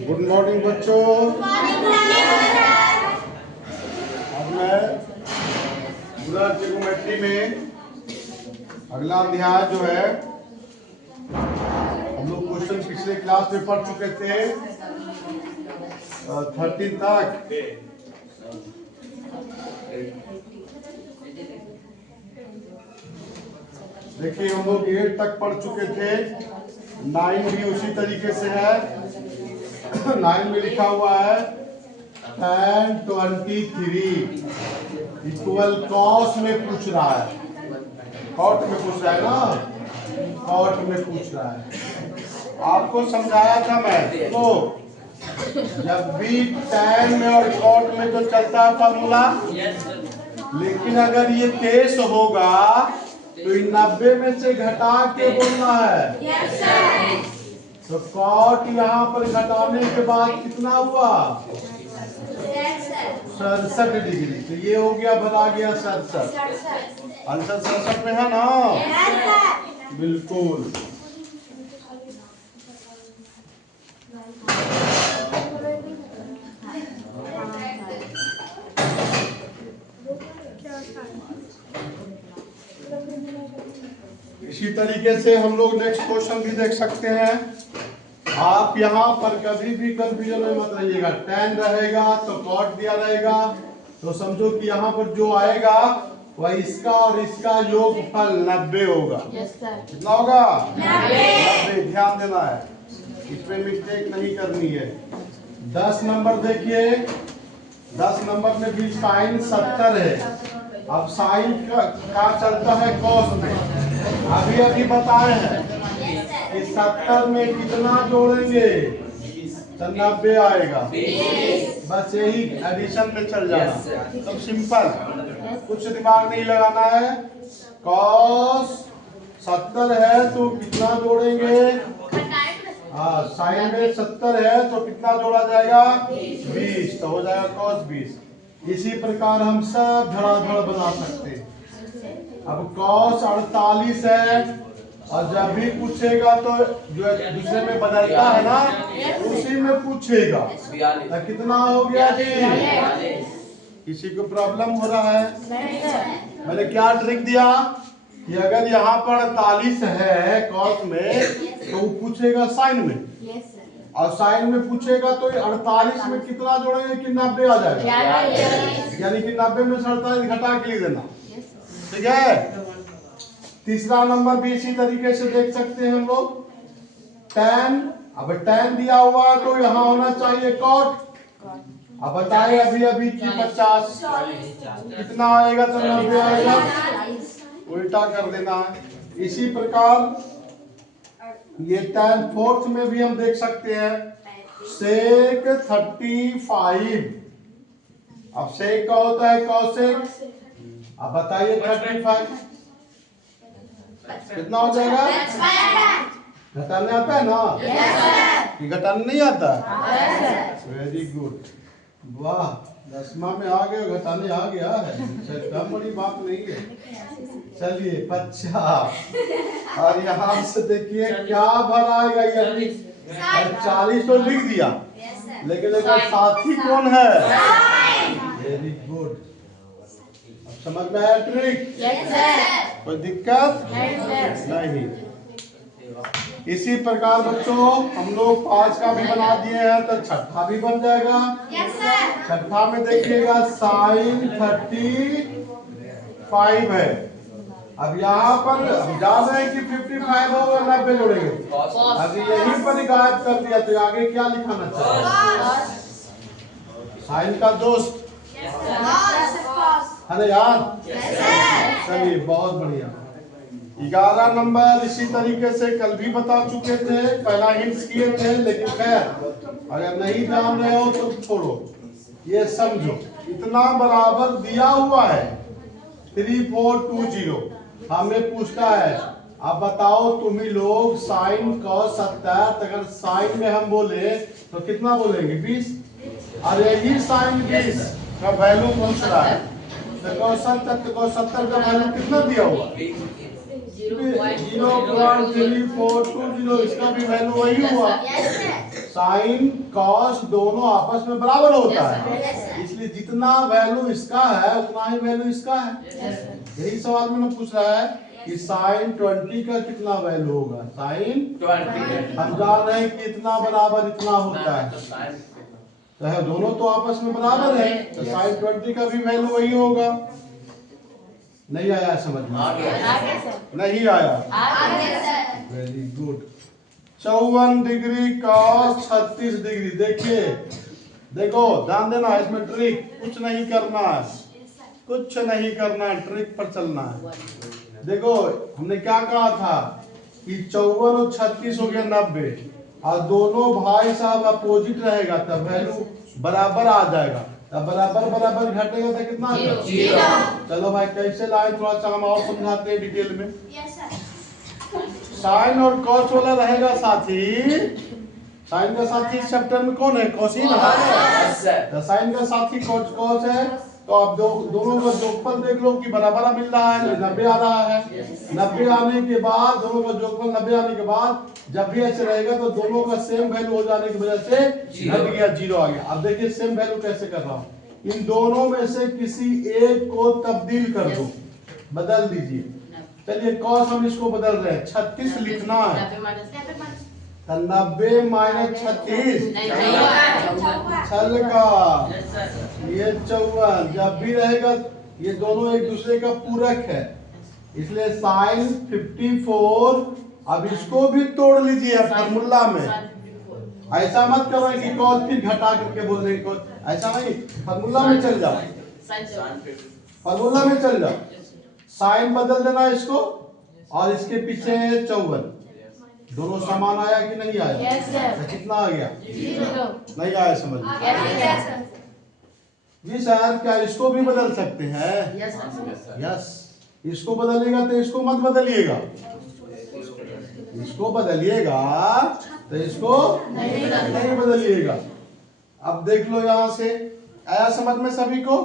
Good morning बच्चों। अब मैं ट्रिग्नोमेट्री में अगला अध्याय जो है, हम लोग क्वेश्चन पिछले क्लास में पढ़ चुके थे 13 तक। देखिए हम लोग 8 तक पढ़ चुके थे। 9 भी उसी तरीके से है। 9 में लिखा हुआ है tan 23 इक्वल कॉस में पूछ रहा है, कॉट में पूछ रहा है ना, कॉट में पूछ रहा है। आपको समझाया था मैं, तो जब भी tan में और कॉट में तो चलता है फॉर्मूला, लेकिन अगर ये केस होगा तो 90 में से घटा के बोलना है। तो कॉट यहाँ पर घटाने के बाद कितना हुआ? 67 डिग्री। तो ये हो गया, बना गया 67। आंसर 67 में है ना? बिल्कुल। इसी तरीके से हम लोग नेक्स्ट क्वेश्चन भी देख सकते हैं। आप यहाँ पर कभी भी कंफ्यूजन में मत रहिएगा। tan रहेगा तो cot दिया रहेगा, तो समझो कि यहाँ पर जो आएगा वह इसका और इसका योगफल 90 होगा। कितना होगा? 90। ध्यान देना है, इसमें मिस्टेक नहीं करनी है। 10 नंबर देखिए, 10 नंबर में भी साइन 70 है। अब साइन का चलता है कॉस में। अभी अभी बताए हैं कि 70 में कितना जोड़ेंगे तो 90 आएगा। बस यही एडिशन में चल जाना, सब सिंपल, कुछ दिमाग नहीं लगाना है। कॉस 70 है तो कितना जोड़ेंगे? हाँ, साइन में 70 है तो कितना जोड़ा जाएगा? 20। तो हो जाएगा कॉस 20। इसी प्रकार हम सब धड़ाधड़ बना सकते हैं। अब कॉस 48 है, और जब भी पूछेगा तो जो दूसरे में बदलता है ना, उसी में पूछेगा। तो कितना हो गया जी? किसी को प्रॉब्लम हो रहा है? मैंने क्या ट्रिक दिया कि अगर यहाँ पर 48 है कॉस में, तो वो पूछेगा साइन में, और साइन में पूछेगा तो 48 में कितना जोड़ेंगे कि 90 आ जाएगा, यानी कि 90 में 47 घटा के लिख देना। ठीक है। तीसरा नंबर भी इसी तरीके से देख सकते हैं हम लोग। tan, अब tan दिया हुआ तो यहाँ होना चाहिए cot। अब बताए अभी अभी कि 50 कितना आएगा तो 90 आएगा, उल्टा कर देना है। इसी प्रकार ये tan 4th में भी हम देख सकते हैं sec 35। अब sec का होता है cosec। अब बताइए 35 कितना हो जाएगा? घटाने आता है ना? कि घटाने नहीं आता? वेरी गुड, वाह, 10वां में आ गए, घटाने आ गया है, कम बड़ी बात नहीं है। चलिए 50, और यहाँ से देखिए क्या भर आएगा। ये 40 तो लिख दिया, लेकिन एक साथी कौन है? Very good. समझ में आया ट्रिक? कोई दिक्कत नहीं। इसी प्रकार बच्चों हम लोग 5 का भी बना दिए हैं, तो छठा भी बन जाएगा। छठा में देखिएगा साइन 35 है। अब यहाँ पर हम जान रहे हैं कि 55 होगा, 90 जोड़ेंगे। अब यहीं पर गायब कर दिया, तो आगे क्या लिखाना चाहिए? साइन का दोस्त है ना यार? चलिए बहुत बढ़िया। 11 नंबर इसी तरीके से कल भी बता चुके थे, पहला हिंट्स किए थे, लेकिन खैर अगर नहीं जान रहे हो तो छोड़ो। ये समझो, इतना बराबर दिया हुआ है 3420। हमें पूछता है अब बताओ तुम ही लोग साइन cos 70, अगर साइन में हम बोले तो कितना बोलेंगे? 20। और यही साइन 20 का वैल्यू पूछ रहा है, तो cos 70 का वैल्यू कितना दिया हुआ? 0.3420। इसका भी वैल्यू वही हुआ। साइन कॉस दोनों आपस में बराबर होता है, इसलिए जितना वैल्यू इसका है उतना ही वैल्यू इसका है। यही सवाल में पूछ रहा है कि साइन 20 का कितना वैल्यू होगा। साइन 20 हम जान रहे हैं कि इतना बराबर इतना होता है, तो दोनों तो आपस में बराबर है, तो साइन 20 का भी वैल्यू वही होगा। नहीं आया समझ में? नहीं आया। Very good. 54 degree cos 36 degree. देखिए देखो ध्यान देना, इसमें ट्रिक कुछ नहीं करना है, कुछ नहीं करना है, ट्रिक पर चलना है। देखो हमने क्या कहा था कि 54 और 36 हो गया 90, और दोनों भाई साहब अपोजिट रहेगा तब वैल्यू बराबर आ जाएगा। अब बराबर बराबर घटेगा तो कितना आएगा? 0। चलो भाई कैसे लाए थोड़ा सा हम और समझाते हैं डिटेल में। साइन और कॉस वाला रहेगा साथी, साइन का साथी इस चैप्टर में कौन है? कॉस ही ना। साइन का साथी कॉस है, तो आप दोनों का जोगफल देख लो कि बराबर मिल रहा है, 90 आ रहा है। 90 आने के बाद दोनों का जोगफल 90 आने के बाद जब भी ऐसे रहेगा तो दोनों का सेम वैल्यू हो जाने की वजह से घट गया, 0 आ गया। अब देखिए सेम वैल्यू कैसे कर रहा हूँ, इन दोनों में से किसी एक को तब्दील कर दो, बदल दीजिए। चलिए कॉस हम इसको बदल रहे हैं, 36 लिखना है, 90 माइनस 36 छल का ये 54। जब भी रहेगा ये दोनों एक दूसरे का पूरक है, इसलिए साइन 54। अब इसको भी तोड़ लीजिए फार्मूला में। ऐसा मत करो कि कॉस फिर घटा करके बोल रहे हैं, ऐसा नहीं, फार्मूला में चल जाओ, फार्मूला में चल जाओ। साइन बदल देना इसको और इसके पीछे 54, दोनों समान आया कि नहीं आया? तो कितना आ गया? 0। नहीं आया समझ में? जी सर क्या इसको भी बदल सकते हैं? यस। इसको बदलिएगा तो इसको मत बदलिएगा, इसको बदलिएगा तो इसको नहीं बदलिएगा। अब देख लो यहां से आया समझ में सभी को?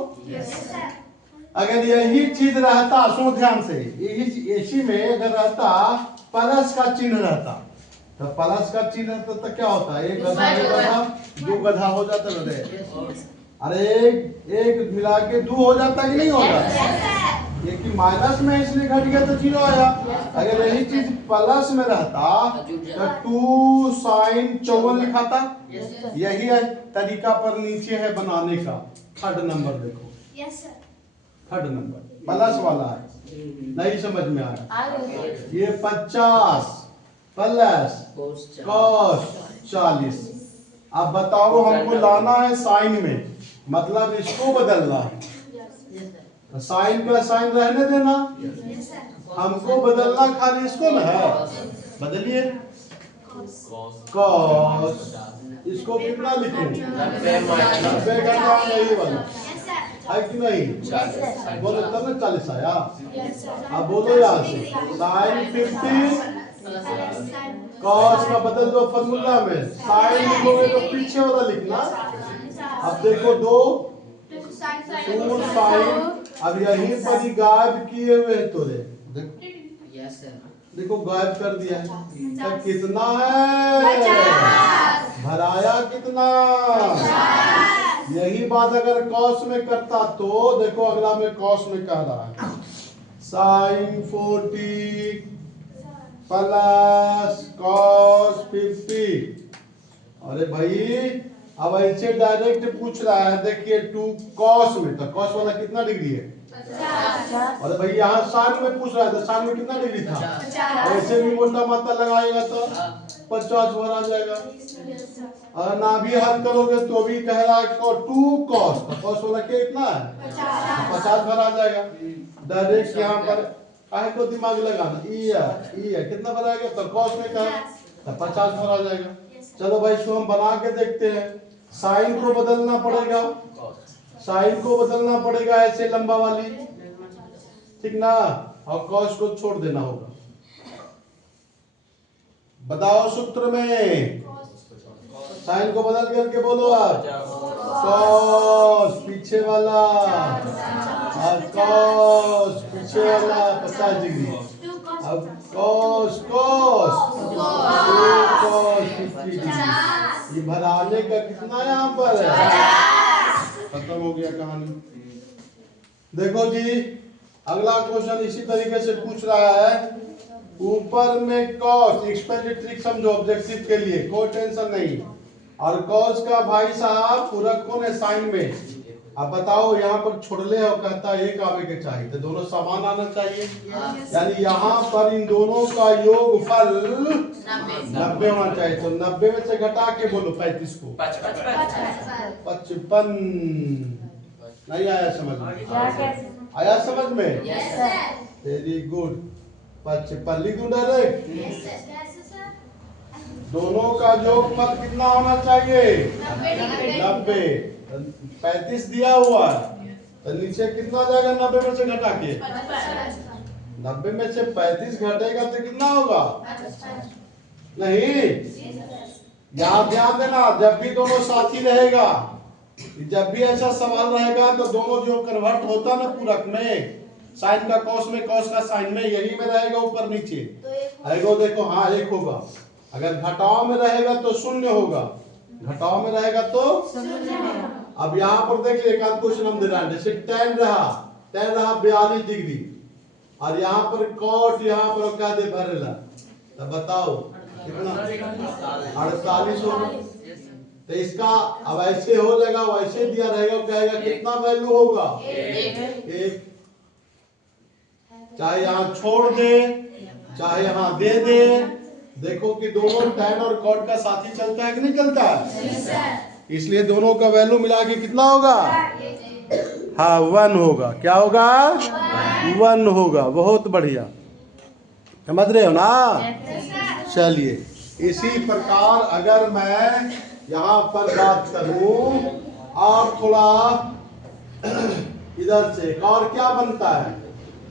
अगर यही चीज रहता, सुनो ध्यान से, इसी में अगर रहता प्लस का चिन्ह रहता, तो प्लस का चिन्ह रहता तो क्या होता? एक गधा दो गधा हो जाता है। अरे एक मिला के 2 हो जाता कि नहीं होता? ये कि माइनस में इसलिए घट गया तो 0 आया। अगर यही चीज प्लस में रहता तो 2 साइन 54 लिखाता। यही है तरीका पर नीचे है बनाने का। थर्ड नंबर देखो, थर्ड नंबर प्लस वाला है, नहीं समझ में आया? ये 50 प्लस कॉस 40। अब बताओ हमको लाना है साइन में, मतलब इसको बदलना है। साइन का साइन रहने देना, हमको बदलना खाली इसको ना है। बदलिए कॉस, इसको कितना लिखूं? 90 का यही वाला है कि नहीं? बोलो तब ना 40 आया। अब बोलो यहाँ से साइन 50 कॉस का बदल दो फॉर्मूला में, साइन लिखोगे तो पीछे वाला लिखना। अब देखो 2 साइन, अब यहीं पर ही गायब किए हुए हैं तोरे, देखो गायब कर दिया है। तो कितना है? भराया कितना? यही बात अगर कॉस में करता तो देखो अगला में कॉस में कह रहा है साइन 40 प्लस कॉस 50। अरे भाई अब ऐसे डायरेक्ट पूछ रहा है, देखिए 2 कॉस में, तो कॉस वाला कितना डिग्री है? 50। अरे भाई यहाँ साइन में पूछ रहा है, तो साइन में कितना डिग्री था? ऐसे भी उल्टा मात्रा लगाएगा तो 50 भर आ जाएगा। और ना भी हल करोगे तो भी कह रहा है 2 कॉस, तो कॉस वाला क्या कितना है? 50 भर आ जाएगा। डायरेक्ट यहाँ पर काहे को दिमाग लगाना, ई है कितना भर आएगा? तो कॉस में कहा तो 50 भर आ जाएगा। चलो भाई इसको हम बना के देखते हैं। साइन को बदलना पड़ेगा, साइन को बदलना पड़ेगा ऐसे लंबा वाली, ठीक ना, और कॉस को छोड़ देना होगा। बताओ सूत्र में साइन को बदल करके बोलो आप, कॉस पीछे वाला और कॉस पीछे वाला 50 डिग्री। अब कॉस कॉस 50 डिग्री, ये भराने का कितना यहाँ पर है? खत्म हो गया कहानी। देखो जी, अगला क्वेश्चन इसी तरीके से पूछ रहा है। ऊपर में कॉस एक्सपेंडिड ट्रिक समझो ऑब्जेक्टिव के लिए, कोई टेंशन नहीं। और कॉस का भाई साहब पूरक कौन है साइन में। अब बताओ यहाँ पर छोड़ले और कहता है एक आवे के चाहिए, तो दोनों समान आना चाहिए। यानी यहाँ पर इन दोनों का योगफल 90 होना चाहिए। तो 90 में से घटा के बोलो 35 को 55। नहीं आया समझ में? आया समझ में? Very good. 55 लिख दूं डायरेक्ट। दोनों का योगफल कितना होना चाहिए? 90। 35 दिया हुआ है, तो नीचे कितना जाएगा 90 में से घटा के? 90 में से 35 घटेगा तो कितना होगा? नहीं, यहाँ ध्यान देना, जब भी दोनों साथी रहेगा, जब भी ऐसा सवाल रहेगा तो दोनों जो कन्वर्ट होता ना पूरक में, साइन का कॉस में, कॉस का साइन में, यही में रहेगा ऊपर नीचे। देखो हाँ एक होगा। अगर घटाव में रहेगा तो शून्य होगा, घटाव में रहेगा तो। अब यहाँ पर देखिए एक आध क्वेश्चन हम दे रहे हैं। जैसे tan रहा 42 डिग्री और यहाँ पर कॉट यहाँ पर क्या दे भरेला, तो बताओ कितना? 48 होगा। तो इसका अब ऐसे हो जाएगा, वैसे दिया रहेगा, कहेगा कितना वैल्यू होगा? 1। चाहे यहाँ छोड़ दे चाहे यहाँ दे दे, देखो कि दोनों tan और cot का साथी चलता है कि नहीं चलता है? इसलिए दोनों का वैल्यू मिला के कितना होगा? हाँ 1 होगा। क्या होगा? 1 होगा। बहुत बढ़िया, समझ रहे हो ना? चलिए, इसी प्रकार अगर मैं यहाँ पर बात करूं और थोड़ा इधर से, एक और क्या बनता है?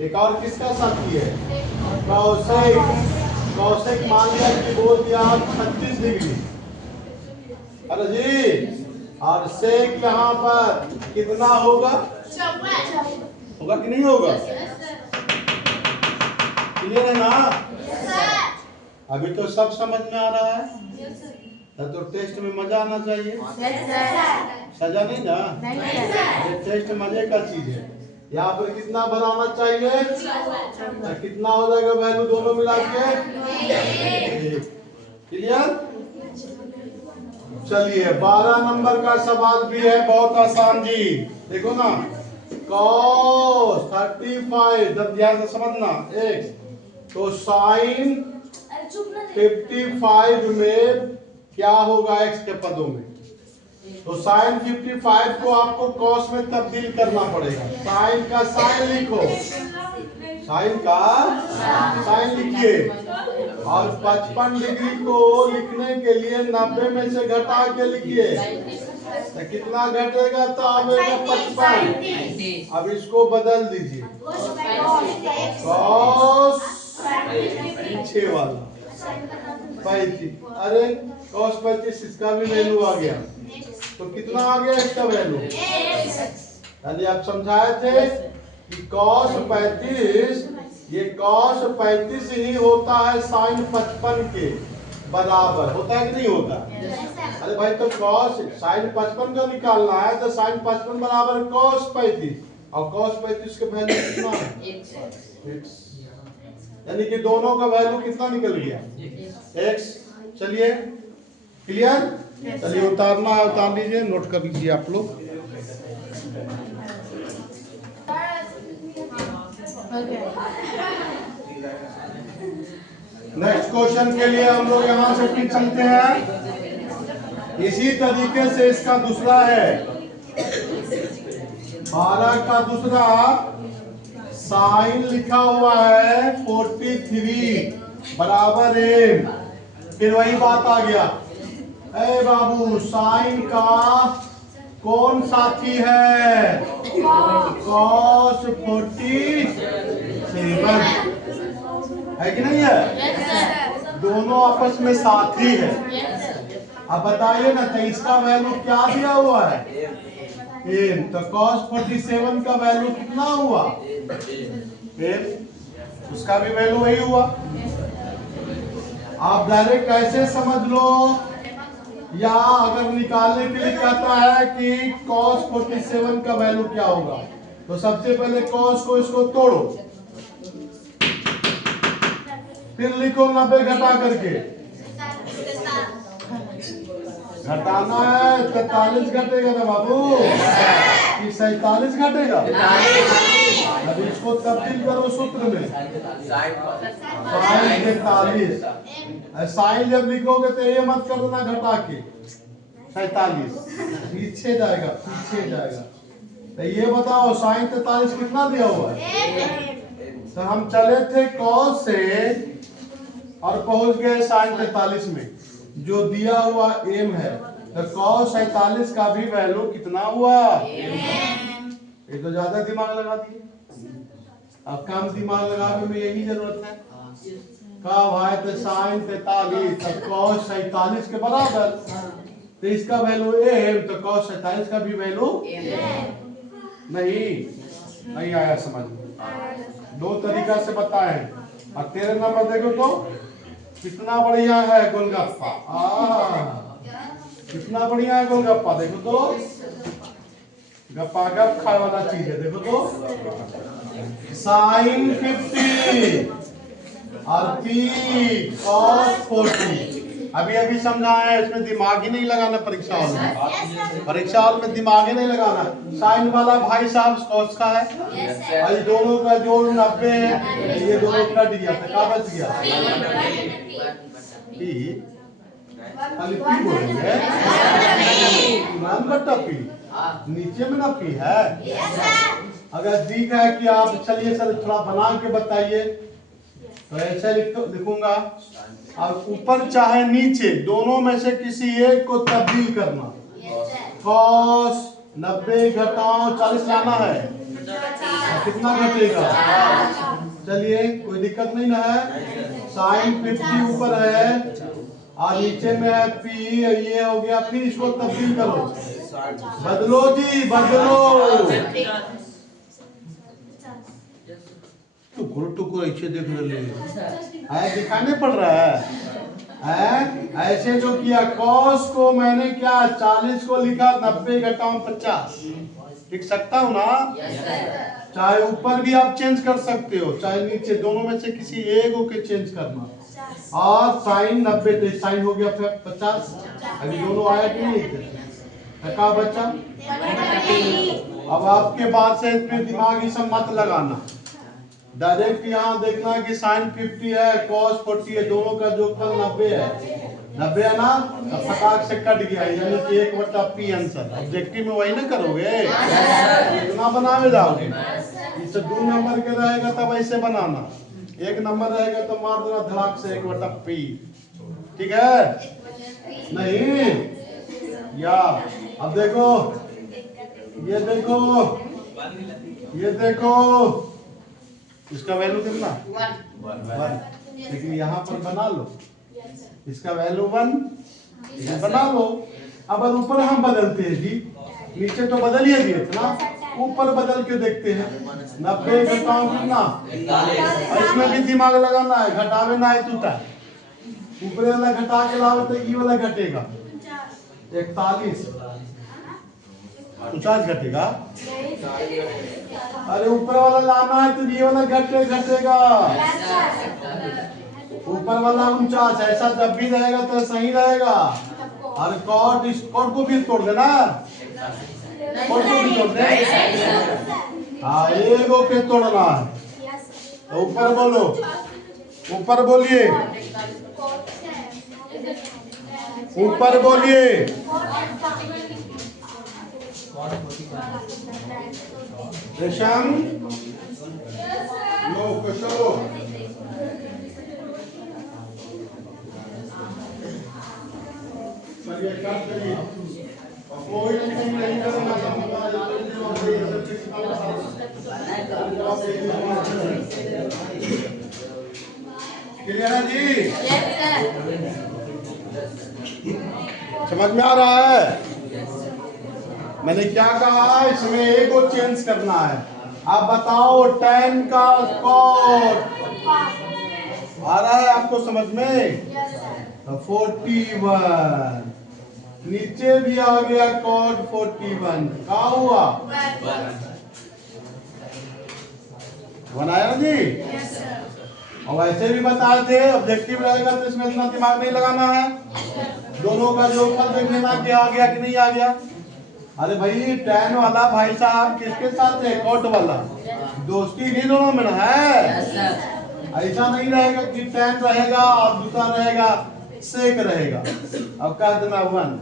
एक और किसका साथी है? कौशिक। कौशिक मान लिया कि बोल दिया 36 डिग्री, अरे जी, और सेक यहाँ पर कितना होगा? होगा कि नहीं होगा? क्लियर है ना? अभी तो सब समझ में आ रहा है, तो टेस्ट में मजा आना चाहिए, सजा नहीं ना। ये टेस्ट मजे का चीज है। यहाँ पर कितना बनाना चाहिए? तो कितना हो जाएगा वैल्यू दोनों मिला के? क्लियर? चलिए 12 नंबर का सवाल भी है, बहुत आसान जी। देखो ना, cos 35, जब ध्यान से समझना, एक तो साइन 55 में क्या होगा x के पदों में? तो साइन 55 को आपको cos में तब्दील करना पड़ेगा। साइन का साइन लिखो, साइन का साइन लिखिए, और 55 डिग्री को लिखने के लिए 90 में से घटा के लिखिए। तो कितना घटेगा? तो आवेगा 55। अब इसको बदल दीजिए, cos पीछे वाला 35। अरे cos 35 इसका भी वैल्यू आ गया, तो कितना आ गया इसका वैल्यू? यानी आप समझाए थे कि cos 35, ये cos 35 ही होता है sin 55 के बराबर, होता है कि नहीं होता? अरे भाई, तो cos sin 55 का निकालना है, तो sin 55 बराबर cos 35, और cos 35 का वैल्यू कितना है? x। यानी कि दोनों का वैल्यू कितना निकल गया? x। चलिए क्लियर? चलिए उतारना है, उतार लीजिए, नोट कर लीजिए आप लोग। नेक्स्ट क्वेश्चन के लिए हम लोग यहाँ से फिर चलते हैं। इसी तरीके से इसका दूसरा है, 12 का दूसरा साइन लिखा हुआ है 43 बराबर m। फिर वही बात आ गया, ए बाबू साइन का कौन साथी है? cos 47 है कि नहीं है? दोनों आपस में साथी है। अब बताइए ना, तो इसका वैल्यू क्या दिया हुआ है? m। तो cos 47 का वैल्यू कितना हुआ? m। उसका भी वैल्यू वही हुआ। आप डायरेक्ट कैसे समझ लो? या अगर निकालने के लिए कहता है कि cos 47 का वैल्यू क्या होगा, तो सबसे पहले cos को इसको तोड़ो, फिर लिखो 90 घटा करके, घटाना है 43 घटेगा ना बाबू कि 47 घटेगा। अब इसको तब्दील करो सूत्र में, साइन 43। साइन जब लिखोगे तो ये मत कर देना घटा के 47, पीछे जाएगा पीछे जाएगा। तो ये बताओ साइन 43 कितना दिया हुआ है? तो हम चले थे कॉस से और पहुंच गए साइन 43 में, जो दिया हुआ एम है। तो कॉस 47 का भी वैल्यू कितना हुआ? ये तो ज्यादा दिमाग लगा दिए, अब कम दिमाग लगाने में यही जरूरत है। का भाई तो साइन 43 और कॉस 47 के बराबर, तो इसका वैल्यू एम, तो कॉस 47 का भी वैल्यू नहीं आया समझ में। दो तरीका से बताए। और तेरे नंबर देखो तो कितना बढ़िया है गोलगप्पा, कितना बढ़िया है गोलगप्पा। देखो तो गप्पा गप खाने वाला चीज है। देखो तो साइन 50 और पी कॉस 40। अभी समझाया, इसमें दिमाग ही नहीं लगाना। परीक्षा हॉल में, परीक्षा हॉल में दिमाग ही नहीं लगाना। साइन वाला भाई साहब कॉस का है, और दोनों का जोड़ 90 है, ये दोनों कट गया तो क्या बच गया? पी खाली पी बोलेंगे, पी नीचे में ना पी है। अगर दिख है कि आप, चलिए सर थोड़ा बना के बताइए, तो ऐसे लिखूंगा। और ऊपर चाहे नीचे, दोनों में से किसी एक को तब्दील करना। कॉस 90 घटाओ 40 लाना है, कितना घटेगा? चलिए कोई दिक्कत नहीं ना है। साइन 50 ऊपर है और नीचे में है पी, ये हो गया। फिर इसको तब्दील करो, बदलो जी बदलो। टुकुर ऐसे देख रहे दिखाने पड़ रहा है। ऐसे जो किया, कॉस को मैंने क्या 40 को लिखा, 90 घटाओ 50 लिख सकता हूँ ना। चाहे ऊपर भी आप चेंज कर सकते हो, चाहे नीचे, दोनों में से किसी एक को चेंज करना। और साइन 90 तो साइन हो गया 50। अभी दोनों आया कि नहीं? क्या बच्चा? अब आपके बाद से इसमें दिमाग ही सब मत लगाना, डायरेक्ट यहाँ देखना कि साइन 50 है कॉस 40 है, दोनों का जोड़फल 90 है। 90 है ना, तो फटाक से कट गया, यानी कि 1/p आंसर। ऑब्जेक्टिव में वही ना करोगे, इतना बनावे जाओगे। इससे 2 नंबर के रहेगा तब ऐसे बनाना, 1 नंबर रहेगा तो मार देना धड़ाक से 1/p। ठीक है नहीं? या अब देखो, ये देखो, ये देखो, इसका वैल्यू कितना? 1। लेकिन यहाँ पर बना लो, इसका वैल्यू 1 बना लो। अब ऊपर हम बदलते हैं जी, नीचे तो बदल ही दिए थे ना, ऊपर बदल के देखते हैं। 90 घटाओ कितना? और इसमें भी दिमाग लगाना है, घटावे ना है टूटा। ऊपर वाला घटा के लाओ तो ये वाला घटेगा 41, 50 घटेगा। अरे ऊपर वाला लाना है तो ये वाला घटेगा। ऊपर वाला 49, ऐसा जब भी रहेगा तो सही रहेगा। और कॉट, इस कॉट को भी तोड़ देना, कॉट को भी तोड़ दे। हाँ, एगो के तोड़ना है। तो ऊपर बोलो, ऊपर बोलिए, ऊपर बोलिए। रेशम लो कशो, चलिए काट करिए। कोई नहीं करना, क्लियर है जी? समझ में आ रहा है? मैंने क्या कहा, इसमें एक को चेंज करना है। अब बताओ 10 का कॉट आ रहा है आपको समझ में? 41 नीचे भी आ गया cot 41। क्या हुआ? बनाया ना जी? और वैसे भी बताए थे ऑब्जेक्टिव रहेगा तो इसमें इतना दिमाग नहीं लगाना है। दोनों का जोड़फल देख लेना कि आ गया कि नहीं आ गया। अरे भाई tan वाला भाई साहब किसके साथ है? cot वाला। दोस्ती नहीं दोनों में है। ऐसा नहीं रहेगा कि tan रहेगा और दूसरा रहेगा sec रहेगा। अब कह देना 1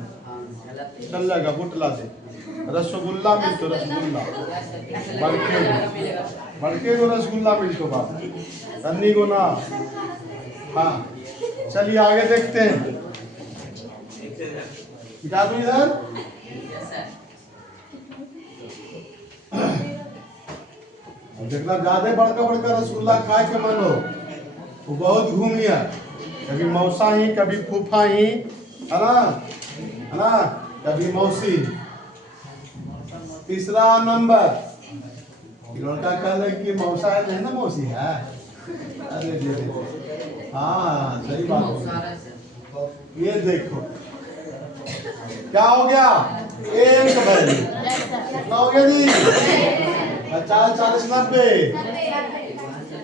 चल जाएगा। बुटला दे रसगुल्ला मिलतो रसगुल्ला बड़के को रसगुल्ला मिलतो बाप अन्नी को ना। हाँ चलिए आगे देखते हैं। क्या तू इधर देखना ज्यादा बड़का बड़का रसगुल्ला खाए के मन हो वो बहुत घूमिया। कभी मौसा ही कभी फूफा ही है ना कभी मौसी। तीसरा नंबर लड़का कह रहे कि मौसा है नहीं ना मौसी है। अरे हाँ सही बात। ये देखो क्या हो गया? एक वैल्यू कितना हो गया जी? 50 40 90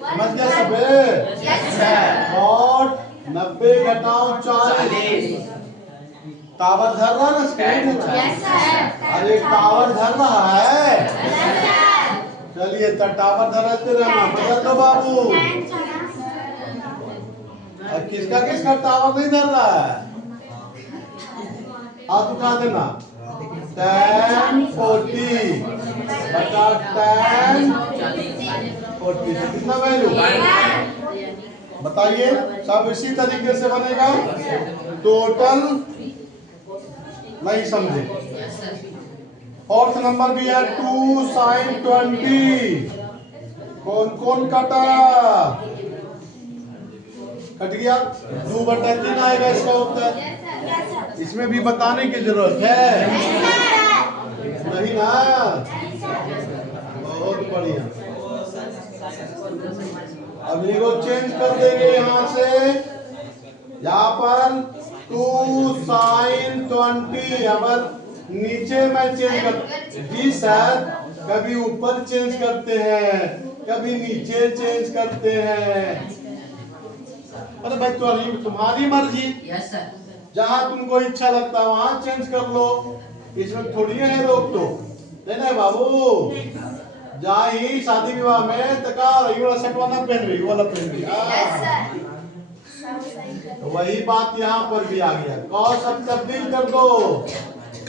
समझ गया सब? और 90 घटाओ 40 टावर धर रहा ना स्क्रीन? अरे टावर धर रहा है। चलिए तो टावर धरते रहना। बदल दो बाबू। किसका किसका टावर नहीं धर रहा है? हाथ उठा देना। tan 40 बटा tan 40 कितना वैल्यू बताइए? सब इसी तरीके से बनेगा। टोटल नहीं समझे? फोर्थ नंबर भी है 2 sin 20। कौन कौन कटा? कट गया। 2/3 आएगा इसका उत्तर। इसमें भी बताने की जरूरत है नहीं ना? बहुत बढ़िया। अब इसको चेंज कर देंगे यहाँ से। यहाँ पर 2 sin 20। अब नीचे में चेंज कर जी सर। कभी ऊपर चेंज करते हैं कभी नीचे चेंज करते हैं। अरे भाई तुम्हारी मर्जी। जहाँ तुमको इच्छा लगता है वहाँ चेंज कर लो। इसमें थोड़ी है रोक तो नहीं बाबू। जा ही शादी विवाह में तका रही वाला सेट वाला पहन रही वाला पहन रही। तो वही बात यहाँ पर भी आ गया। कॉस अब तब्दील कर दो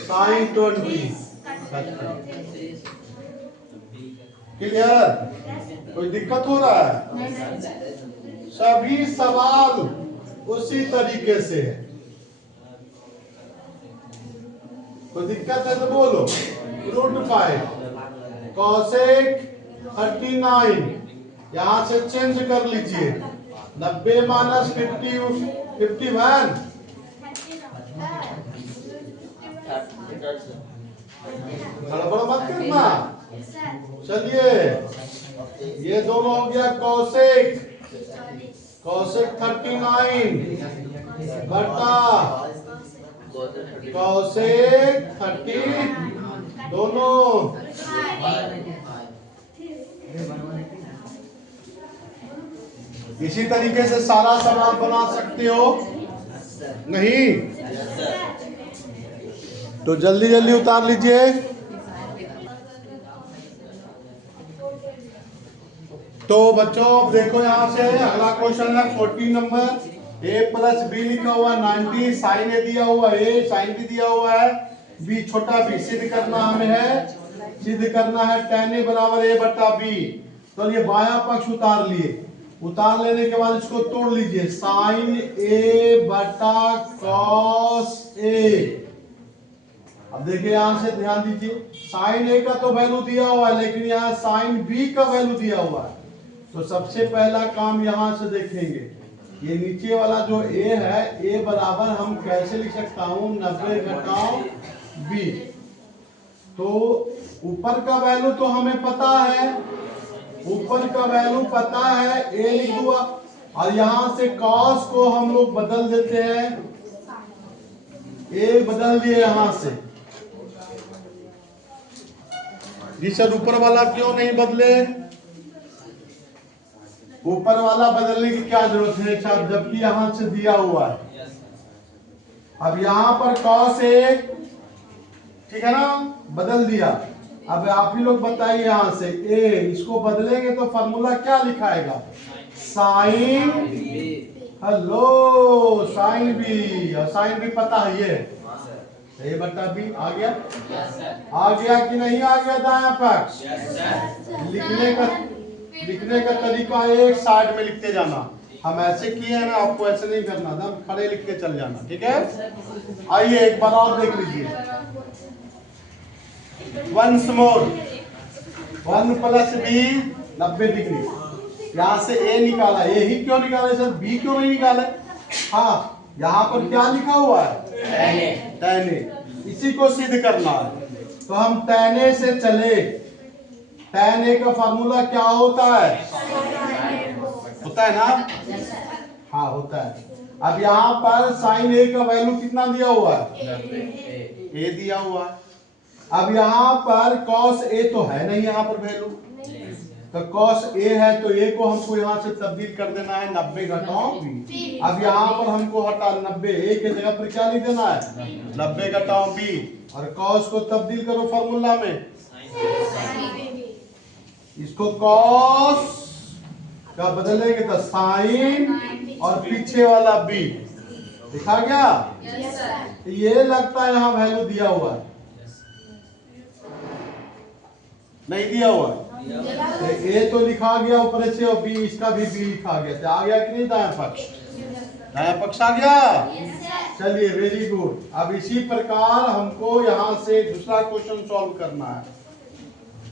sin 20। क्लियर? कोई दिक्कत हो रहा है? सभी सवाल उसी तरीके से है। कोई दिक्कत है तो बोलो। √5 cosec 39 यहाँ से चेंज कर लीजिए। 90 माइनस 51 गड़बड़ मत करना। चलिए ये दोनों हो गया cosec 39 बटा cosec 30 दोनों। इसी तरीके से सारा सवाल बना सकते हो नहीं? तो जल्दी जल्दी उतार लीजिए। तो बच्चों अब देखो यहाँ से अगला क्वेश्चन है 14 नंबर। a प्लस बी लिखा हुआ 90 साइन ए दिया हुआ है साइन बी दिया हुआ है बी छोटा बी सिद्ध करना हमें है। सिद्ध करना है tan a बराबर a बटा b। तो ये बाया पक्ष उतार लिए। उतार लेने के बाद इसको तोड़ लीजिए। साइन a बटा cos a। अब देखिए यहाँ से ध्यान दीजिए। साइन a का तो वैल्यू दिया हुआ है लेकिन यहाँ साइन b का वैल्यू दिया हुआ है। तो सबसे पहला काम यहाँ से देखेंगे। ये नीचे वाला जो a है a बराबर हम कैसे लिख सकता हूँ 90 घटाओ b। तो ऊपर का वैल्यू तो हमें पता है। ऊपर का वैल्यू पता है a लिख दूंगा और यहाँ से cos को हम लोग बदल देते हैं ए बदल दिए यहां से। जी सर ऊपर वाला क्यों नहीं बदले? ऊपर वाला बदलने की क्या जरूरत है साहब, जबकि यहां से दिया हुआ है। अब यहां पर कॉस ए, ठीक है ना, बदल दिया। अब आप ही लोग बताइए यहां से ए, इसको बदलेंगे तो फॉर्मूला क्या लिखाएगा? साइन, हेलो साइन बी, और साइन बी पता है ये ए बटा बी। आ गया? आ गया कि नहीं आ गया दायां पक्ष? लिखने का तरीका एक साइड में लिखते जाना। हम ऐसे किए हैं ना, आपको ऐसे नहीं करना था, खड़े लिख के चल जाना, ठीक है? आइए एक बार और देख लीजिए। Once more, 1 plus B 90 degree. यहाँ से ए निकाला, ए ही क्यों निकाले सर, बी क्यों नहीं निकाले? हाँ यहाँ पर क्या लिखा हुआ है? tan A। इसी को सिद्ध करना है, तो हम tan A से चले। tan A का फार्मूला क्या होता है? होता है ना? हाँ होता है। अब यहाँ पर साइन A का वैल्यू कितना दिया हुआ है? A दिया हुआ है। अब यहाँ पर cos A तो है नहीं यहाँ पर वैल्यू, तो cos A है तो A को हमको यहाँ से तब्दील कर देना है 90 घटाओ B। अब यहाँ पर हमको हटा 90, A के जगह पर क्या लिख देना है? 90 घटाओ B, और cos को तब्दील करो फॉर्मूला में। इसको cos का बदलेंगे तो साइन, और पीछे वाला B। दिखा गया? ये लगता है यहाँ वैल्यू दिया हुआ है, नहीं दिया हुआ है? ए तो लिखा गया ऊपर से, और बी, इसका भी बी लिखा गया। तो आ गया कि नहीं दायां पक्ष? दायां पक्ष आ गया। चलिए वेरी गुड। अब इसी प्रकार हमको यहाँ से दूसरा क्वेश्चन सॉल्व करना है।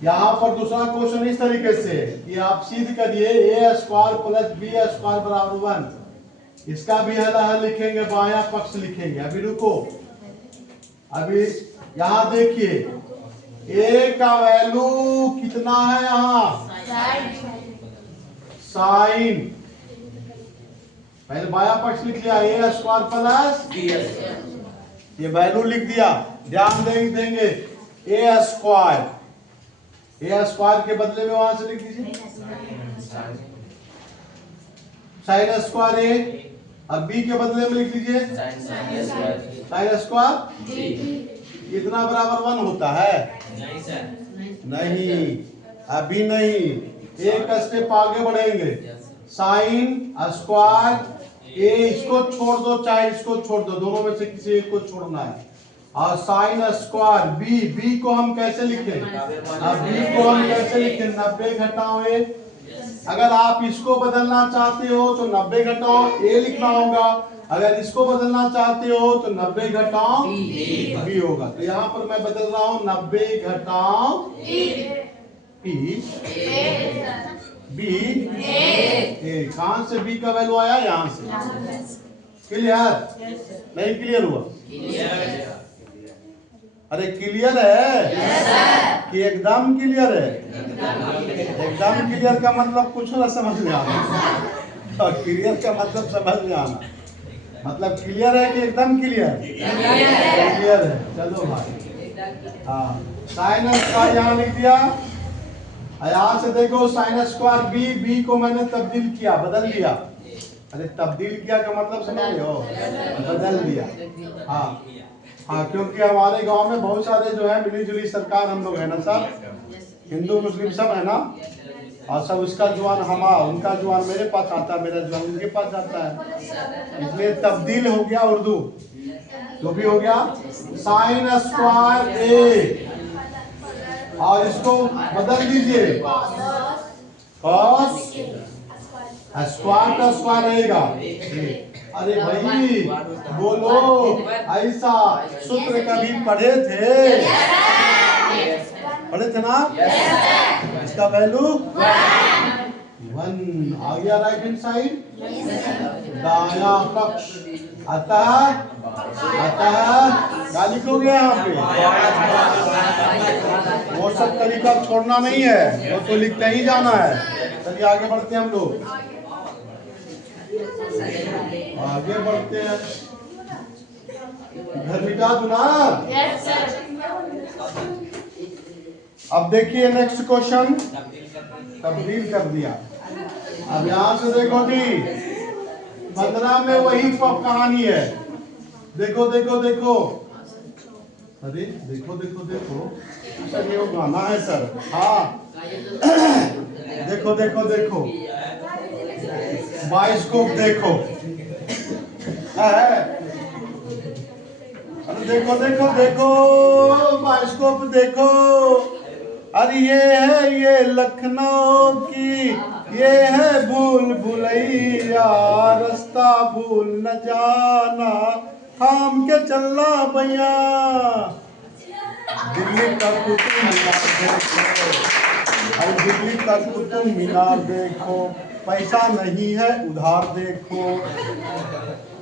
यहाँ पर दूसरा क्वेश्चन इस तरीके से कि आप सिद्ध करिए ए स्क्वायर प्लस बी स्क्वायर बराबर 1। इसका भी हल लिखेंगे, बायां पक्ष लिखेंगे। अभी रुको, अभी यहाँ देखिए ए का वैल्यू कितना है यहाँ? साइन। पहले बायां पक्ष लिख लिया, ए स्क्वायर प्लस ये वैल्यू लिख दिया। ध्यान देंगे ए स्क्वायर, ए स्क्वायर के बदले में वहां से लिख दीजिए साइन स्क्वायर ए, और बी के बदले में लिख लीजिए साइन स्क्वायर। कितना बराबर 1 होता है? नहीं, अभी नहीं, एक स्टेप आगे बढ़ेंगे। साइन स्क्वायर ए, इसको छोड़ दो चाहे इसको छोड़ दो, दोनों में से किसी एक को छोड़ना है। और साइन स्क्वायर बी, बी को हम कैसे लिखें? बी को हम कैसे लिखें? 90 घटाओ ए। अगर आप इसको बदलना चाहते हो तो 90 घटाओ ए लिखना होगा, अगर इसको बदलना चाहते हो तो 90 घटाओ बी होगा। तो यहाँ पर मैं बदल रहा हूँ 90 घटाओ बी, ए। कहां से बी का वैल्यू आया? यहाँ से। क्लियर? नहीं क्लियर हुआ? अरे क्लियर है कि एकदम क्लियर है? एकदम क्लियर का मतलब कुछ ना समझ में आना, क्लियर का मतलब समझ में आना। मतलब क्लियर है कि एकदम क्लियर? क्लियर है। चलो भाई, हाँ साइन स्क्वायर यहाँ लिख दिया। यहाँ से देखो साइन स्क्वायर बी, बी को मैंने तब्दील किया, बदल दिया। अरे तब्दील किया का मतलब समझ रहे हो? बदल दिया। हाँ हाँ, क्योंकि हमारे गांव में बहुत सारे जो है मिली जुली सरकार हम लोग है ना सब, हिंदू मुस्लिम सब है ना, और सब उसका जुआन उनका जुआन मेरे पास आता है, मेरा जुआन उनके पास आता है, इसलिए तब्दील हो गया उर्दू। जो भी हो गया साइन स्क्वायर ए, और इसको बदल दीजिए कॉस स्क्वायर का स्क्वायर रहेगा। अरे भाई बोलो, ऐसा सूत्र कभी पढ़े थे? पढ़े थे ना? इसका वैल्यू 1 आ गया राइट हैंड साइड, दायां पक्ष। अतः क्या लिखोगे यहाँ पे? वो सब तरीका छोड़ना नहीं है, वो तो लिखते ही जाना है। चलिए आगे बढ़ते हैं हम लोग, आगे बढ़ते हैं। घर मिटा दूं ना? Yes sir. अब देखिए नेक्स्ट क्वेश्चन, तब्दील कर दिया। अब यहां से देखो जी, 15 में वही कहानी है। देखो देखो देखो, अरे देखो देखो देखो, सर ये वो गाना है सर। हाँ देखो देखो देखो, बाइस्कोप देखो, है। अरे देखो देखो देखो, बाइस्कोप देखो। अरे ये लखनऊ की, ये है भूल भुलैया, रास्ता भूल न जाना, थाम के चलना भैया। दिल्ली का कुतुब मीनार देखो, अरे दिल्ली का कुतुब मीनार देखो, पैसा नहीं है उधार देखो।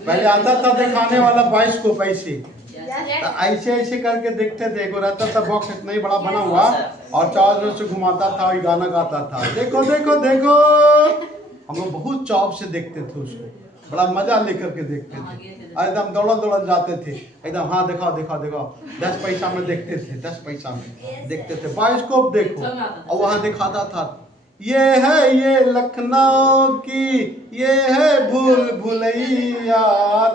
पहले आता था दिखाने वाला बाइस्कोप ऐसे, ऐसे ऐसे करके देखते थे। को रहता था बॉक्स इतना ही बड़ा बना हुआ, और चारों से घुमाता था और गाना गाता था। देखो देखो देखो, हम लोग बहुत चौक से देखते थे उसको, बड़ा मजा लेकर के देखते थे। एकदम दौड़ल दौड़ल जाते थे एकदम। हाँ दिखाओ दिखाओ दिखाओ, 10 पैसा में देखते थे, 10 पैसा में देखते थे। बाइस्कोप देखो, और वहाँ दिखाता था, ये लखनऊ की, ये है भूल भुलैया,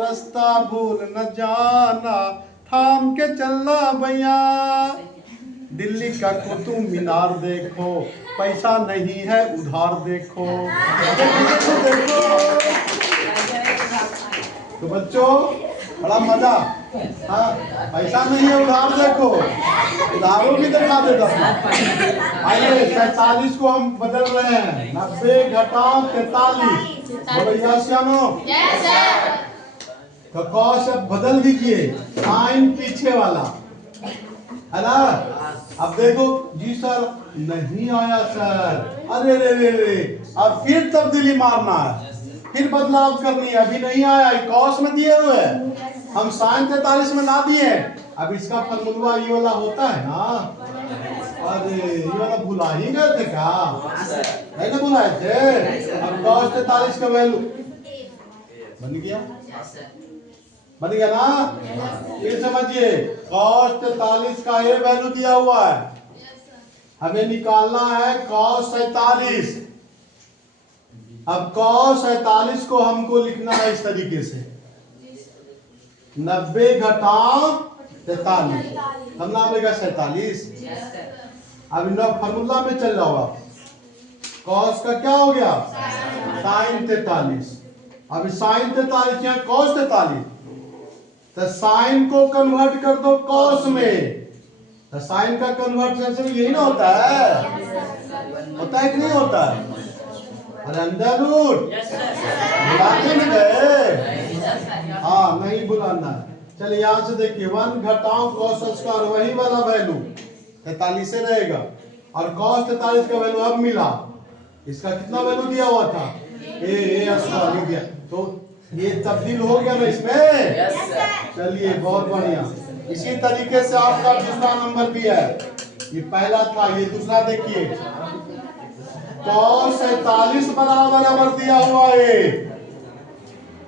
रास्ता भूल न जाना, थाम के चलना भैया। दिल्ली का कुतुब मीनार देखो, पैसा नहीं है उधार देखो। देखो देखो तो बच्चों, बड़ा मजा। हाँ, पैसा नहीं है उधार देखो, उधारों भी दिखा देता था। आइए 47 को हम बदल रहे हैं, 90 घटाओ 43। बोलो यस या नो? Yes sir. तो कॉस अब बदल दीजिए, साइन पीछे वाला है ना। अब देखो जी सर, नहीं आया सर, अरे रे रे रे, अब फिर तब्दीली मारना है, फिर बदलाव करनी है। अभी नहीं आया, कॉस में दिए हुए हम साइन 43 में ना दिए। अब इसका फॉर्मूला ये वाला होता है ना। अरे ये वाला भुला ही गए थे क्या? नहीं ना भुलाए थे। अब कॉस 43 का वैल्यू बन गया, बन गया ना। फिर समझिए, कॉस 43 का ये वैल्यू दिया हुआ है, हमें निकालना है कॉस 47। अब कॉस 47 को हमको लिखना है इस तरीके से, 90 घटाओ 43, हम नाम लेगा 47। अब इन फॉर्मूला में चल जाओ आप, कॉस का क्या हो गया? साइन 43। अब साइन 43 या कॉस 43, तो साइन को कन्वर्ट कर दो कॉस में। तो साइन का कन्वर्ट यही ना होता है, होता है कि नहीं होता है? अरे अंदर रूट बुलाते नहीं गए। हाँ नहीं बुलाना। चलिए यहाँ से देखिए, 1 घटाओ कॉस स्क्वायर, वही वाला वैल्यू 43 से रहेगा, और कॉस 43 का वैल्यू अब मिला। इसका कितना वैल्यू दिया हुआ था? ए स्क्वायर दिया, तो ये तब्दील हो गया ना इसमें। चलिए बहुत बढ़िया। इसी तरीके से आपका दूसरा नंबर भी है, ये पहला था, ये दूसरा देखिए, कॉस 47 बराबर दिया हुआ है,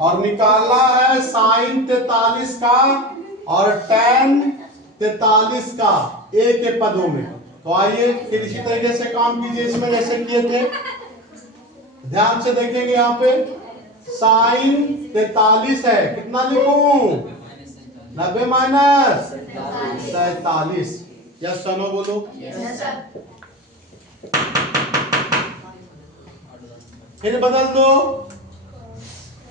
और निकालना है साइन 43 का और टैन 43 का ए के पदों में। तो आइए फिर इसी तरीके से काम कीजिए, इसमें जैसे किए थे। ध्यान से देखेंगे, यहाँ पे साइन 43 है, कितना लिखूं? 90 माइनस 47। यस सनो बोलो। फिर बदल दो,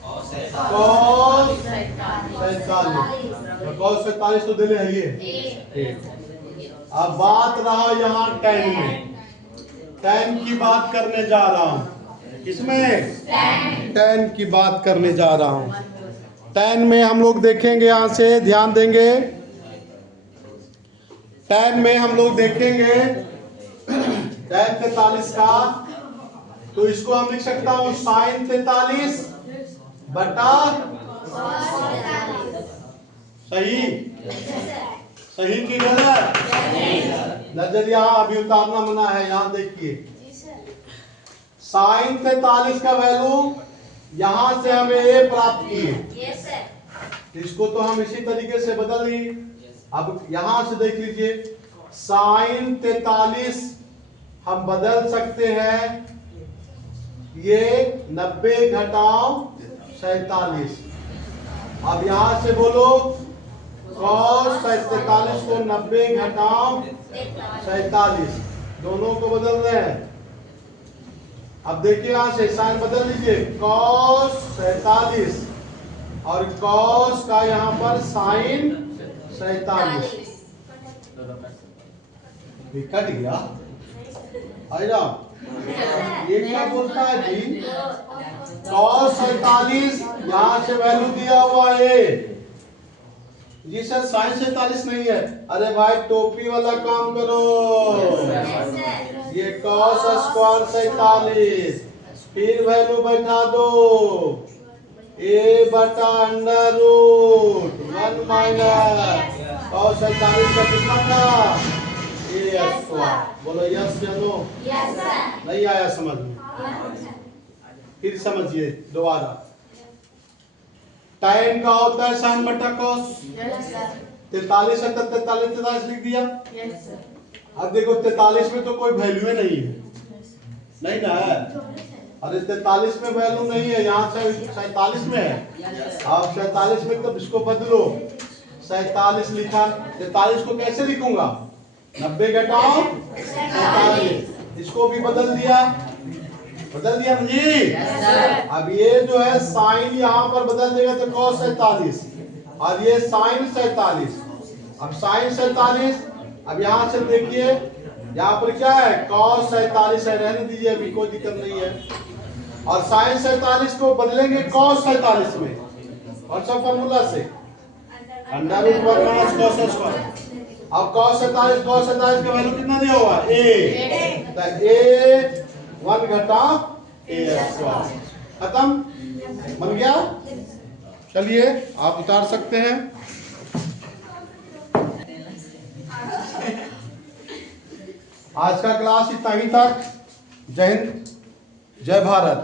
कॉस 47, कॉस 47 तो दिले है ये। अब बात रहा यहाँ टैन में, टैन की बात करने जा रहा हूँ। इसमें टैन की बात करने जा रहा हूँ। टैन में हम लोग देखेंगे, यहाँ से ध्यान देंगे, टैन में हम लोग देखेंगे टैन 43 का, तो इसको हम लिख सकता हूँ साइन 43 बटा, सही सही की गलत? नजरिया अभी उतारना मना है। यहाँ देखिए, साइन 43 का वैल्यू यहाँ से हमें ए प्राप्त किए, इसको तो हम इसी तरीके से बदल ली। अब यहां से देख लीजिए, साइन 43 हम बदल सकते हैं, ये 90 घटाओ 47। अब यहां से बोलो cos 43 को 90 घटाओ 47, दोनों को बदल रहे हैं। अब देखिए यहां से साइन बदल लीजिए, cos 47 और cos का यहां पर साइन 47 कट गया। आइरा ये क्या बोलता है जी, cos 47 यहां से वैल्यू दिया हुआ है जी सर, साइन 47 नहीं है। अरे भाई टोपी वाला काम करो, ये cos स्क्वायर 47, फिर वैल्यू बैठा दो a बटा अंडर रूट 1 माइनस cos 47 का कितना था a स्क्वायर। बोलो यस या नो? Yes sir. नहीं आया समझ में? फिर समझिए दोबारा, tan का होता है साइन बटा cos। Yes sir. 43 है तो 43 लिख दिया। Yes sir. अब देखो 43 में तो कोई वैल्यू नहीं है, नहीं ना है। अरे 43 में वैल्यू नहीं है, यहाँ से 47 में है। अब 47 में तो इसको बदलो, 47 लिखा, 43 को कैसे लिखूंगा, 90 घटाओ 47, इसको भी बदल दिया ना जी। अब ये जो है साइन यहाँ पर बदल देगा तो cos 47 और ये साइन 47। अब साइन 47, अब यहाँ से देखिए यहाँ पर क्या है, cos 47 है, रहने दीजिए अभी कोई दिक्कत नहीं है। और साइन 47 को बदलेंगे cos 47 में, और सब फॉर्मूला से under root 1 minus cos square. अब cos 47 का वैल्यू कितना दिया हुआ a, तो a 1 घटा a स्क्वायर, खत्म, बन गया। चलिए आप उतार सकते हैं। आज का क्लास इतना ही तक। जय हिंद, जय भारत।